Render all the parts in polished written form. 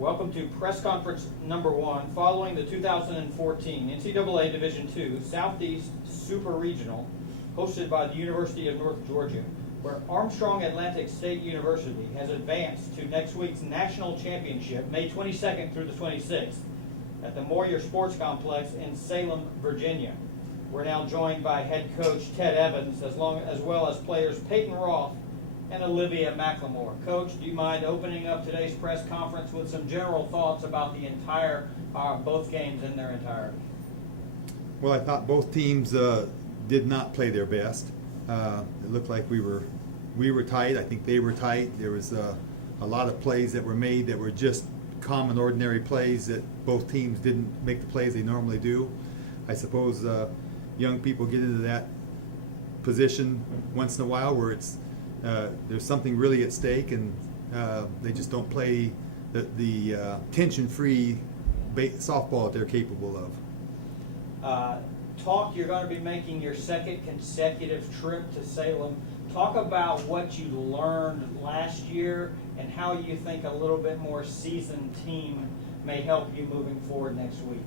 Welcome to press conference number 1 following the 2014 NCAA Division II Southeast Super Regional hosted by the University of North Georgia, where Armstrong Atlantic State University has advanced to next week's National Championship, May 22nd through the 26th, at the Moyer Sports Complex in Salem, Virginia. We're now joined by head coach Ted Evans, as well as players Peyton Roth and Olivia McLemore. Coach, do you mind opening up today's press conference with some general thoughts about the entire, both games in their entirety? Well, I thought both teams did not play their best. It looked like we were tight. I think they were tight. There was a lot of plays that were made that were just common, ordinary plays that both teams didn't make the plays they normally do. I suppose young people get into that position once in a while where it's there's something really at stake, and they just don't play the tension-free softball that they're capable of. You're going to be making your second consecutive trip to Salem. Talk about what you learned last year and how you think a little bit more seasoned team may help you moving forward next week.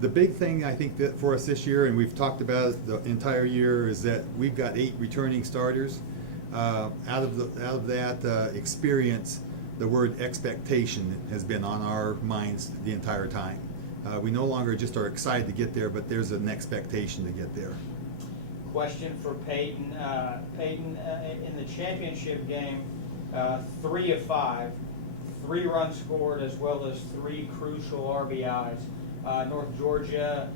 The big thing I think that for us this year, and we've talked about it the entire year, is that we've got 8 returning starters. Out of that experience, the word expectation has been on our minds the entire time. We no longer just are excited to get there, but there's an expectation to get there. Question for Peyton. Peyton, in the championship game, 3 of 5, 3 runs scored, as well as 3 crucial RBIs. North Georgia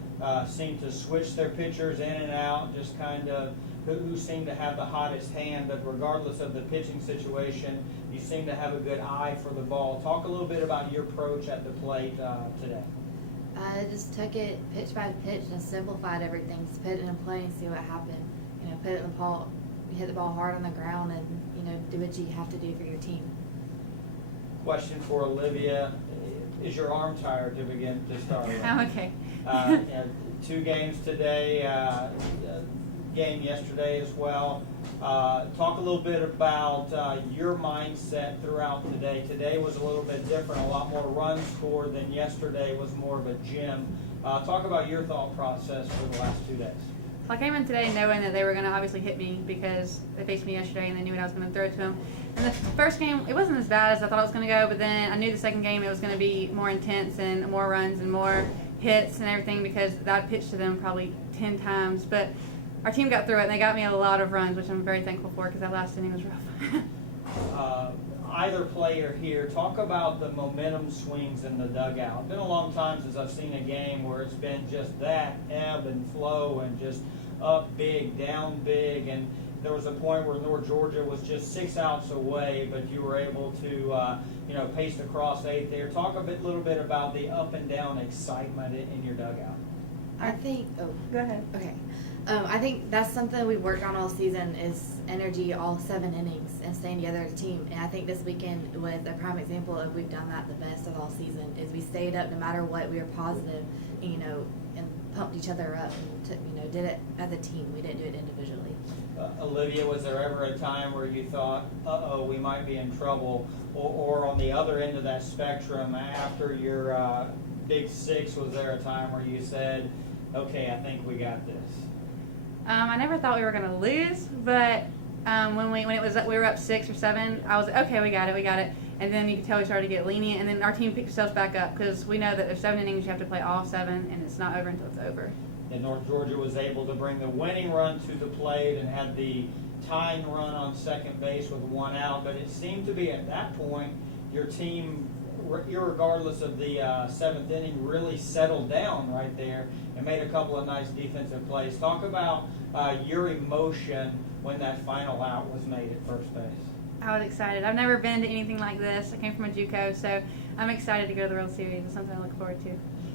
seemed to switch their pitchers in and out, just kind of who seemed to have the hottest hand, but regardless of the pitching situation, you seem to have a good eye for the ball. Talk a little bit about your approach at the plate today. I just took it pitch by pitch and simplified everything. Just put it in play and see what happened. Put it in the ball, hit the ball hard on the ground, and do what you have to do for your team. Question for Olivia: is your arm tired to begin to start with? I'm okay. 2 games today, game yesterday as well. Talk a little bit about your mindset throughout today. Today was a little bit different, a lot more runs scored than yesterday was more of a gym. Talk about your thought process for the last 2 days. I came in today knowing that they were going to obviously hit me because they faced me yesterday and they knew what I was going to throw to them. And the first game, it wasn't as bad as I thought it was going to go, but then I knew the second game it was going to be more intense and more runs and more hits and everything because I pitched to them probably 10 times. But our team got through it and they got me a lot of runs, which I'm very thankful for because that last inning was rough. Either player here, talk about the momentum swings in the dugout. It's been a long time since I've seen a game where it's been just that ebb and flow and just up big, down big, and there was a point where North Georgia was just 6 outs away, but you were able to pace across 8 there. Talk little bit about the up and down excitement in your dugout. I think. Oh, Go ahead. okay. I think that's something we've worked on all season is energy all 7 innings and staying together as a team. And I think this weekend was a prime example of we've done that the best of all season. Is we stayed up no matter what. We were positive, and pumped each other up and did it as a team. We didn't do it individually. Olivia, was there ever a time where you thought, uh-oh, we might be in trouble? Or on the other end of that spectrum, after your Big 6, was there a time where you said, okay, I think we got this? I never thought we were going to lose, but when we were up 6 or 7, I was like, okay, we got it. And then you could tell we started to get lenient, and then our team picked themselves back up because we know that there's 7 innings, you have to play all 7, and it's not over until it's over. And North Georgia was able to bring the winning run to the plate and had the tying run on second base with 1 out. But it seemed to be at that point your team, irregardless of the 7th inning, really settled down right there and made a couple of nice defensive plays. Talk about your emotion when that final out was made at first base. I was excited. I've never been to anything like this. I came from a JUCO, so I'm excited to go to the World Series. It's something I look forward to.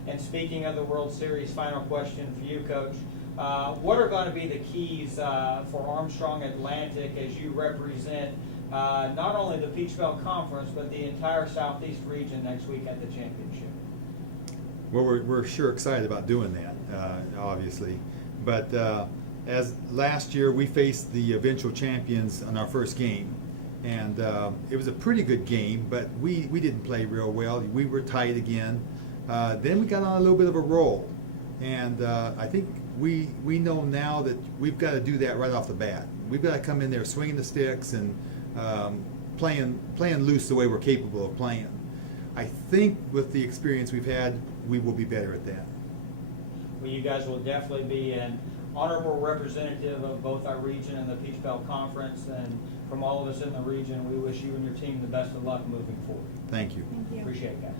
And speaking of the World Series, final question for you, Coach. What are going to be the keys for Armstrong Atlantic as you represent not only the Peach Belt Conference, but the entire Southeast region next week at the championship? Well, we're sure excited about doing that, obviously. But as last year, we faced the eventual champions in our first game. And it was a pretty good game, but we didn't play real well. We were tight again. Then we got on a little bit of a roll. And I think we know now that we've got to do that right off the bat. We've got to come in there swinging the sticks and playing loose the way we're capable of playing. I think with the experience we've had, we will be better at that. Well, you guys will definitely be an honorable representative of both our region and the Peach Belt Conference, and from all of us in the region, we wish you and your team the best of luck moving forward. Thank you. Thank you. Appreciate it, guys.